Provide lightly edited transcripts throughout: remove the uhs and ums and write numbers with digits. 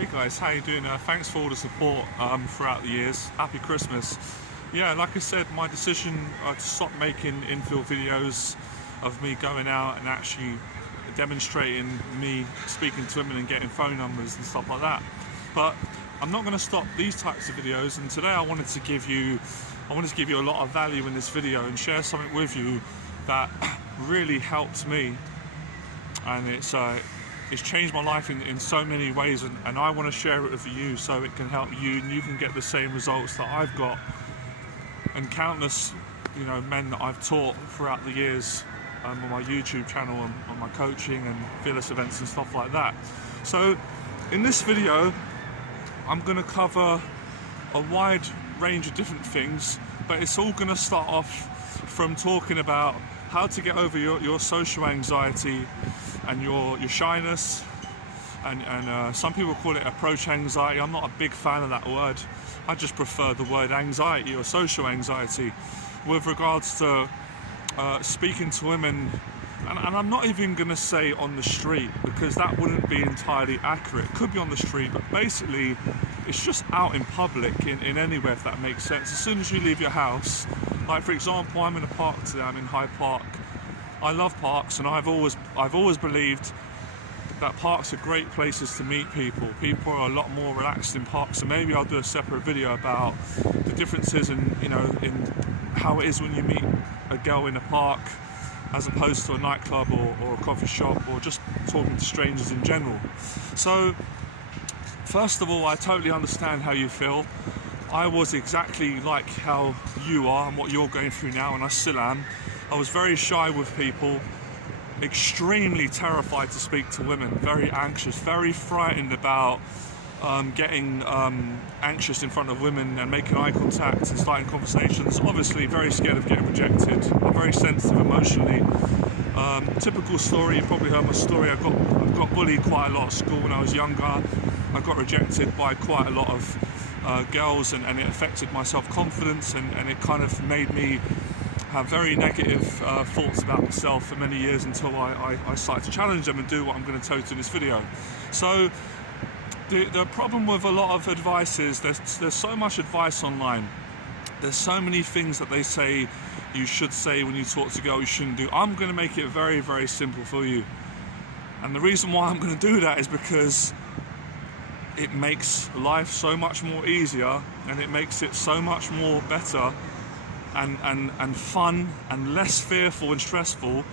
Hey guys, how you doing? Thanks for all the support throughout the years. Happy Christmas. Yeah, like I said, my decision to stop making infield videos of me going out and actually demonstrating me speaking to women and getting phone numbers and stuff like that. But I'm not going to stop these types of videos, and today I wanted to give you a lot of value in this video and share something with you that really helped me, and it's changed my life in so many ways, and I want to share it with you so it can help you and you can get the same results that I've got and countless men that I've taught throughout the years on my YouTube channel and on my coaching and fearless events and stuff like that. So in this video I'm going to cover a wide range of different things, but it's all going to start off from talking about how to get over your social anxiety and your shyness, and some people call it approach anxiety. I'm not a big fan of that word. I just prefer the word anxiety or social anxiety with regards to speaking to women, and I'm not even going to say on the street because that wouldn't be entirely accurate. It could be on the street, but basically it's just out in public, in anywhere, if that makes sense. As soon as you leave your house, like for example, I'm in a park today, I'm in Hyde Park. I love parks, and I've always believed that parks are great places to meet people. People are a lot more relaxed in parks, so maybe I'll do a separate video about the differences in how it is when you meet a girl in a park as opposed to a nightclub or a coffee shop, or just talking to strangers in general. So first of all, I totally understand how you feel. I was exactly like how you are and what you're going through now, and I still am. I was very shy with people, extremely terrified to speak to women, very anxious, very frightened about getting anxious in front of women and making eye contact and starting conversations. Obviously very scared of getting rejected. I'm very sensitive emotionally. Typical story, you probably heard my story. I got bullied quite a lot at school when I was younger. I got rejected by quite a lot of girls, and it affected my self-confidence, and it kind of made me have very negative thoughts about myself for many years until I started to challenge them and do what I'm going to tell you in this video. So the problem with a lot of advice is there's so much advice online. There's so many things that they say you should say when you talk to girls you shouldn't do. I'm going to make it very, very simple for you. And the reason why I'm going to do that is because it makes life so much more easier, and it makes it so much more better and fun and less fearful and stressful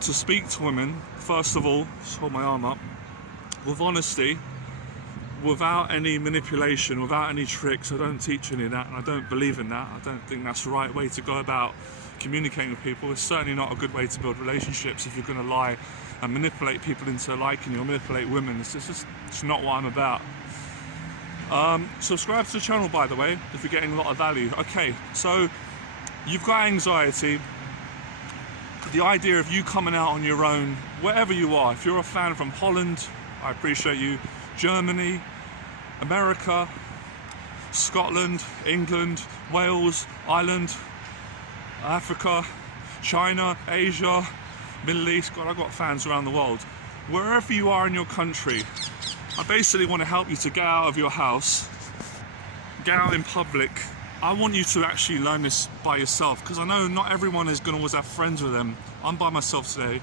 to speak to women. First of all, just hold my arm up, with honesty, without any manipulation, without any tricks. I don't teach any of that, and I don't believe in that. I don't think that's the right way to go about communicating with people. It's certainly not a good way to build relationships if you're going to lie and manipulate people into liking you, or manipulate women. It's not what I'm about. Subscribe to the channel, by the way, if you're getting a lot of value. Okay, so you've got anxiety. The idea of you coming out on your own, wherever you are, if you're a fan from Holland, I appreciate you, Germany, America, Scotland, England, Wales, Ireland, Africa, China, Asia, Middle East, God, I've got fans around the world. Wherever you are in your country, I basically want to help you to get out of your house, get out in public. I want you to actually learn this by yourself, because I know not everyone is going to always have friends with them. I'm by myself today.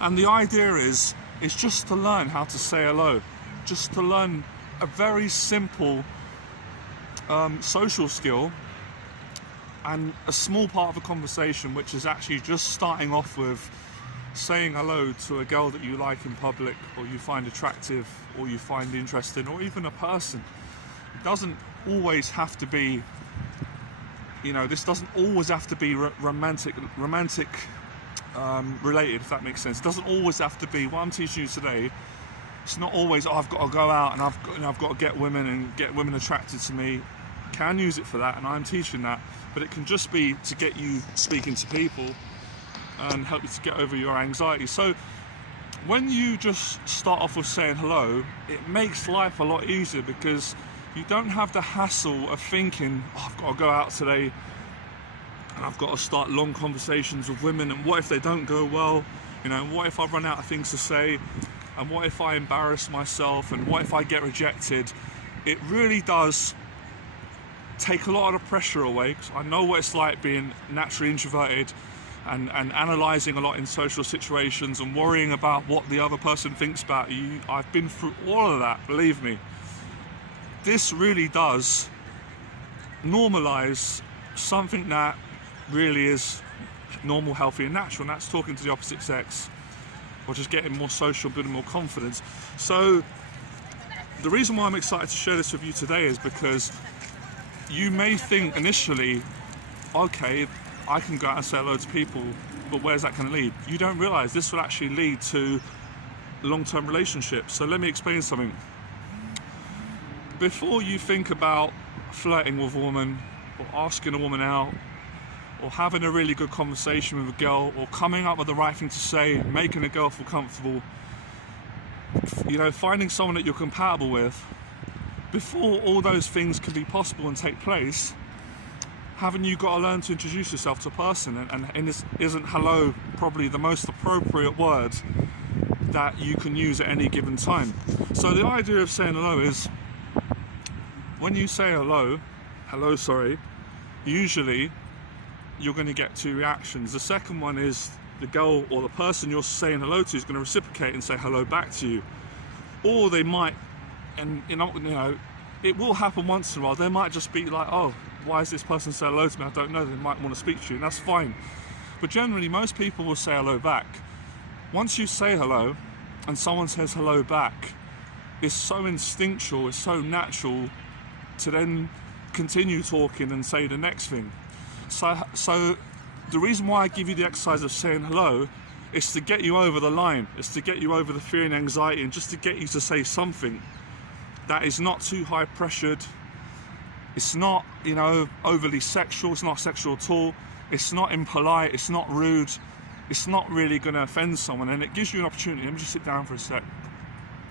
And the idea is just to learn how to say hello. Just to learn a very simple social skill, and a small part of a conversation, which is actually just starting off with saying hello to a girl that you like in public, or you find attractive, or you find interesting, or even a person. It doesn't always have to be, this doesn't always have to be romantic related, if that makes sense. It doesn't always have to be what I'm teaching you today. It's not always, I've got to go out and I've got to get women and get women attracted to me. Can use it for that, and I'm teaching that, but it can just be to get you speaking to people and help you to get over your anxiety. So when you just start off with saying hello, it makes life a lot easier, because you don't have the hassle of thinking, I've got to go out today and I've got to start long conversations with women, and what if they don't go well, what if I run out of things to say? and what if I embarrass myself, and what if I get rejected, it really does take a lot of the pressure away, because I know what it's like being naturally introverted and analysing a lot in social situations and worrying about what the other person thinks about you. I've been through all of that, believe me. This really does normalise something that really is normal, healthy and natural, and that's talking to the opposite sex, or just getting more social, building more confidence. So the reason why I'm excited to share this with you today is because you may think initially, okay, I can go out and say hello to people, but where's that going to lead? You don't realise this will actually lead to long-term relationships. So let me explain something. Before you think about flirting with a woman, or asking a woman out, or having a really good conversation with a girl, or coming up with the right thing to say, making a girl feel comfortable, you know, finding someone that you're compatible with, before all those things can be possible and take place, haven't you got to learn to introduce yourself to a person? And this isn't hello probably the most appropriate word that you can use at any given time. So the idea of saying hello is, when you say hello, usually you're going to get two reactions. The second one is the girl or the person you're saying hello to is going to reciprocate and say hello back to you. Or they might, and you know, it will happen once in a while, they might just be like, oh, why is this person saying hello to me? I don't know. They might want to speak to you, and that's fine. But generally, most people will say hello back. Once you say hello, and someone says hello back, it's so instinctual, it's so natural to then continue talking and say the next thing. So the reason why I give you the exercise of saying hello is to get you over the line. It's to get you over the fear and anxiety, and just to get you to say something that is not too high pressured. It's not, you know, overly sexual. It's not sexual at all. It's not impolite. It's not rude. It's not really going to offend someone, and it gives you an opportunity. Let me just sit down for a sec.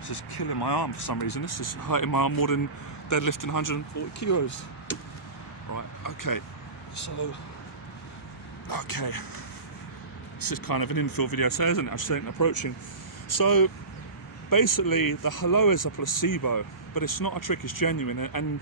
This is killing my arm for some reason. This is hurting my arm more than deadlifting 140 kilos. Right, okay. So, okay. This is kind of an infield video, so isn't it? I'm saying approaching. So, basically, the hello is a placebo, but it's not a trick, it's genuine. And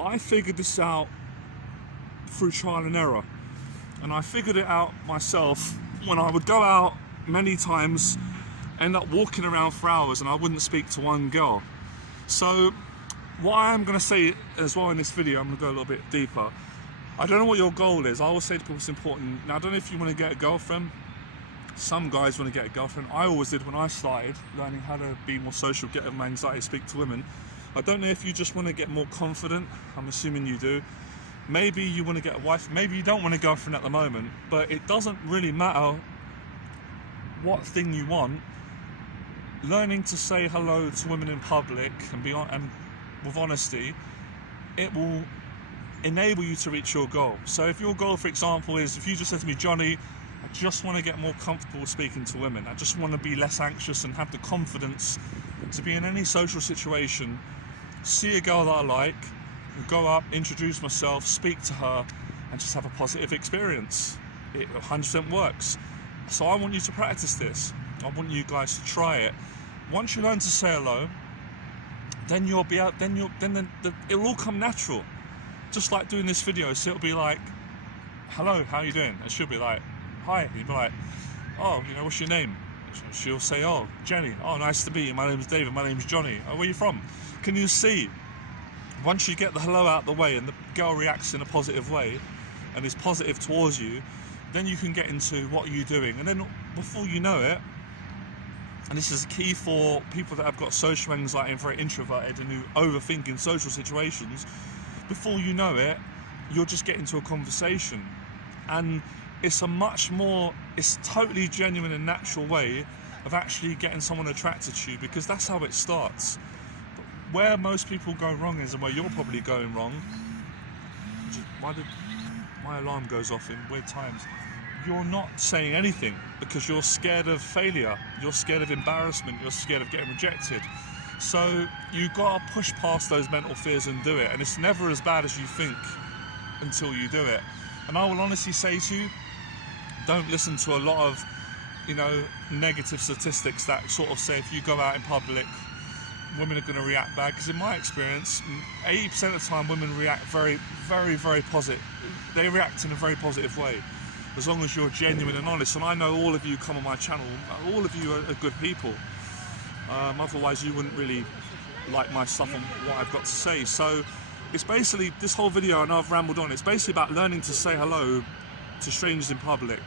I figured this out through trial and error. And I figured it out myself when I would go out many times, end up walking around for hours, and I wouldn't speak to one girl. So, what I'm going to say as well in this video, I'm going to go a little bit deeper. I don't know what your goal is. I always say to people it's important. Now, I don't know if you want to get a girlfriend. Some guys want to get a girlfriend. I always did when I started learning how to be more social, get over my anxiety, speak to women. I don't know if you just want to get more confident. I'm assuming you do. Maybe you want to get a wife. Maybe you don't want a girlfriend at the moment. But it doesn't really matter what thing you want. Learning to say hello to women in public and be on, and with honesty, it will enable you to reach your goal. So if your goal, for example, is, if you just said to me, Johnny, I just want to get more comfortable speaking to women. I just want to be less anxious and have the confidence to be in any social situation, see a girl that I like, go up, introduce myself, speak to her, and just have a positive experience. It 100% works. So I want you to practice this. I want you guys to try it. Once you learn to say hello, then you'll be out. It'll all come natural. Just like doing this video, so it'll be like, hello, how are you doing? And she'll be like, hi. You'll be like, oh, you know, what's your name? She'll say, oh, Jenny. Oh, nice to meet you. My name's David. My name's Johnny. Oh, where are you from? Can you see? Once you get the hello out the way and the girl reacts in a positive way and is positive towards you, then you can get into what are you doing. And then before you know it, and this is key for people that have got social anxiety and very introverted and who overthink in social situations, before you know it, you'll just get into a conversation. And it's it's totally genuine and natural way of actually getting someone attracted to you, because that's how it starts. But where most people go wrong is, and where you're probably going wrong, why did my alarm goes off in weird times? You're not saying anything because you're scared of failure, you're scared of embarrassment, you're scared of getting rejected. So you've got to push past those mental fears and do it, and it's never as bad as you think until you do it. And I will honestly say to you, don't listen to a lot of you know, negative statistics that sort of say if you go out in public, women are going to react bad. Because in my experience, 80% of the time women react very, very, very positive. They react in a very positive way, as long as you're genuine and honest. And I know all of you come on my channel, all of you are good people. Otherwise you wouldn't really like my stuff and what I've got to say. So it's basically, this whole video, I know I've rambled on, it's basically about learning to say hello to strangers in public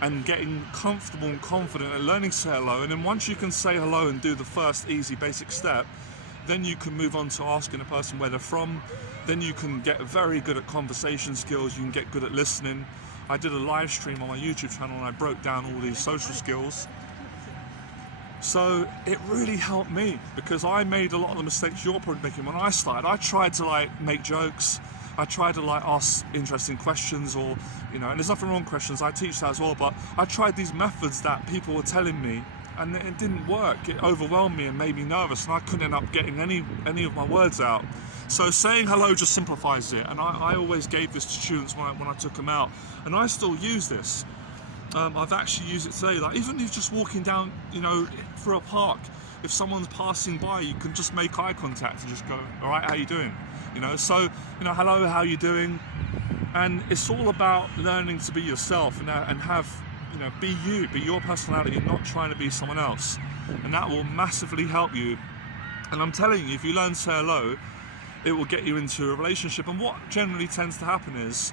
and getting comfortable and confident at learning to say hello. And then once you can say hello and do the first easy basic step, then you can move on to asking a person where they're from. Then you can get very good at conversation skills, you can get good at listening. I did a live stream on my YouTube channel and I broke down all these social skills. So it really helped me, because I made a lot of the mistakes you're probably making when I started. I tried to like make jokes, I tried to like ask interesting questions, or, you know, and there's nothing wrong with questions, I teach that as well, but I tried these methods that people were telling me and it didn't work. It overwhelmed me and made me nervous, and I couldn't end up getting any of my words out. So saying hello just simplifies it, and I always gave this to students when I took them out, and I still use this. I've actually used it today, like even if you're just walking down, you know, through a park, if someone's passing by, you can just make eye contact and just go, all right, how you doing? You know, so, you know, hello, how you doing? And it's all about learning to be yourself and have, you know, be you, be your personality, not trying to be someone else. And that will massively help you. And I'm telling you, if you learn to say hello, it will get you into a relationship. And what generally tends to happen is,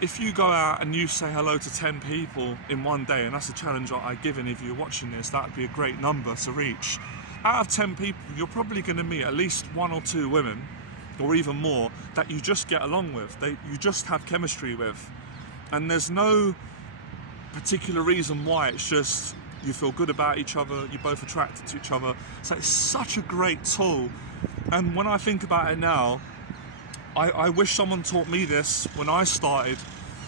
if you go out and you say hello to 10 people in one day, and that's a challenge I give any of you watching this, that would be a great number to reach. Out of 10 people, you're probably going to meet at least 1 or 2 women, or even more, that you just get along with, you just have chemistry with. And there's no particular reason why, it's just you feel good about each other, you're both attracted to each other. So it's such a great tool. And when I think about it now, I wish someone taught me this when I started,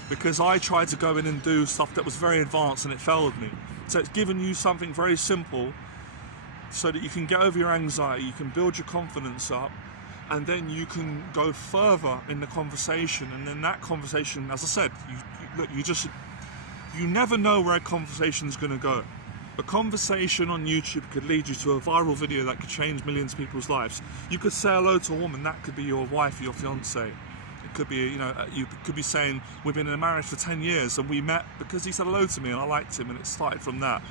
because I tried to go in and do stuff that was very advanced and it failed me. So it's given you something very simple so that you can get over your anxiety, you can build your confidence up, and then you can go further in the conversation. And then that conversation, as I said, you never know where a conversation's going to go. A conversation on YouTube could lead you to a viral video that could change millions of people's lives. You could say hello to a woman, that could be your wife or your fiance. It could be, you know, you could be saying, we've been in a marriage for 10 years and we met because he said hello to me and I liked him, and it started from that.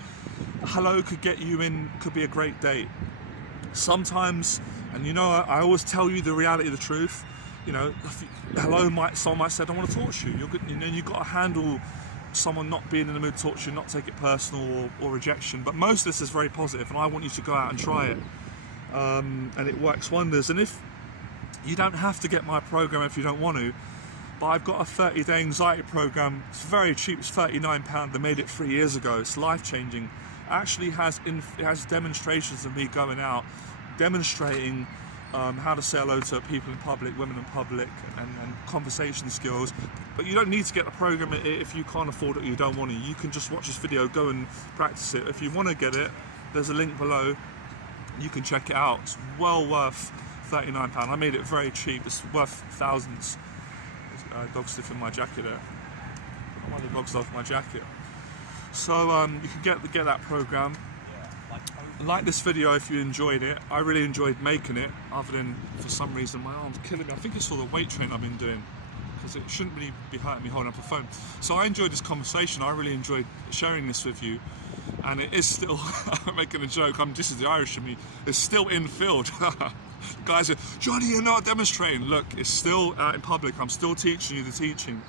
Hello could get you in, could be a great date. Sometimes, and you know, I always tell you the reality of the truth, you know, hello, someone might say, I don't want to talk to you. You've got to handle someone not being in the mood to talk to you, not take it personal or rejection. But most of this is very positive, and I want you to go out and try it. And it works wonders. And if you don't have to get my program if you don't want to, but I've got a 30-day anxiety program. It's very cheap, it's £39. They made it 3 years ago. It's life-changing. It actually has demonstrations of me going out, demonstrating how to say hello to people in public, women in public, and conversation skills. But you don't need to get the program if you can't afford it or you don't want to. You can just watch this video, go and practice it. If you want to get it, there's a link below. You can check it out. It's well worth £39. I made it very cheap. It's worth thousands. There's a dog sniffing my jacket there. One of the dogs love my jacket. So you can get that program. Like this video if you enjoyed it. I really enjoyed making it, other than for some reason my arm's killing me. I think it's for the weight training I've been doing, because it shouldn't really be hurting me holding up a phone. So I enjoyed this conversation. I really enjoyed sharing this with you, and it is still I'm making a joke, this is the Irish in me, it's still Infield. Guys are, Johnny, you're not demonstrating. Look, it's still out in public. I'm still teaching you the teaching,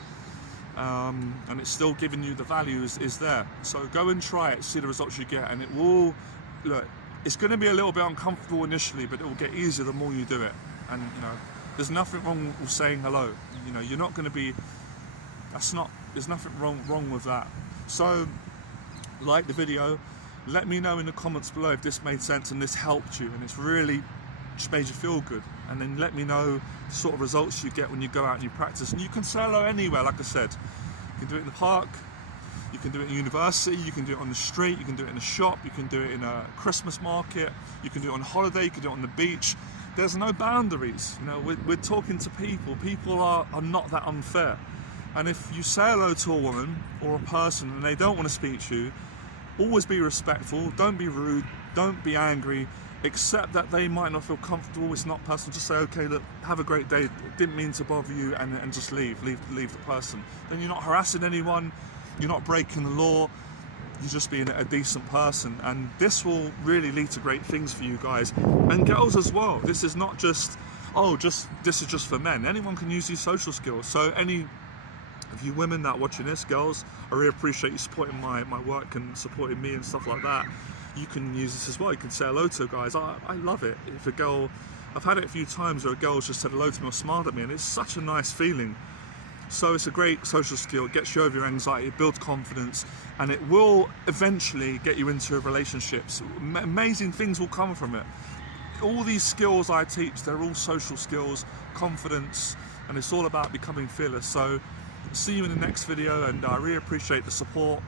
and it's still giving you the value is there. So go and try it, see the results you get, and it will. Look, it's going to be a little bit uncomfortable initially, but it will get easier the more you do it. And you know, there's nothing wrong with saying hello. You know, you're not going to be. There's nothing wrong with that. So, like the video, let me know in the comments below if this made sense and this helped you and it's really just made you feel good. And then let me know the sort of results you get when you go out and you practice. And you can say hello anywhere, like I said. You can do it in the park. You can do it in university, you can do it on the street, you can do it in a shop, you can do it in a Christmas market, you can do it on holiday, you can do it on the beach. There's no boundaries. You know, we're talking to people. People are not that unfair. And if you say hello to a woman or a person and they don't want to speak to you, Always be respectful, don't be rude, don't be angry, accept that they might not feel comfortable, it's not personal. Just say, okay, look, have a great day, didn't mean to bother you, and just leave the person. Then you're not harassing anyone, you're not breaking the law, you're just being a decent person, and this will really lead to great things for you guys and girls as well. This is not just, this is just for men. Anyone can use these social skills. So any of you women that are watching this, girls, I really appreciate you supporting my work and supporting me and stuff like that. You can use this as well. You can say hello to guys. I love it. If a girl, I've had it a few times where a girl's just said hello to me or smiled at me, and it's such a nice feeling. So it's a great social skill. It gets you over your anxiety, it builds confidence, and it will eventually get you into relationships. Amazing things will come from it. All these skills I teach, they're all social skills, confidence, and it's all about becoming fearless. So see you in the next video, and I really appreciate the support.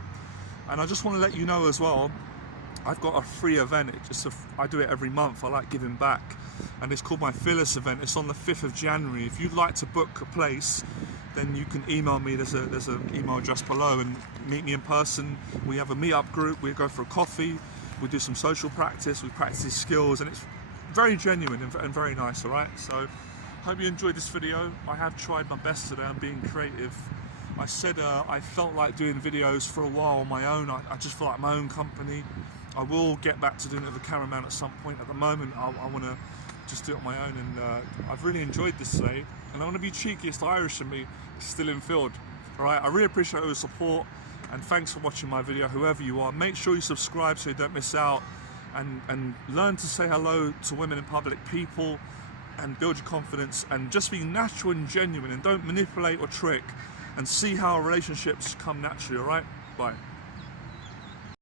And I just want to let you know as well, I've got a free event. I do it every month. I like giving back, and it's called my Fearless event. It's on the 5th of January. If you'd like to book a place, then you can email me. There's an email address below, and meet me in person. We have a meet-up group. We go for a coffee. We do some social practice. We practice these skills, and it's very genuine and very nice. All right. So hope you enjoyed this video. I have tried my best today. I'm being creative. I said I felt like doing videos for a while on my own. I just feel like my own company. I will get back to doing it with a cameraman at some point. At the moment, I want to just do it on my own, and I've really enjoyed this today. And I want to be cheekiest Irish in me, still in field. All right, I really appreciate all the support, and thanks for watching my video, whoever you are. Make sure you subscribe so you don't miss out, and learn to say hello to women in public, people, and build your confidence, and just be natural and genuine, and don't manipulate or trick, and see how relationships come naturally. All right, bye.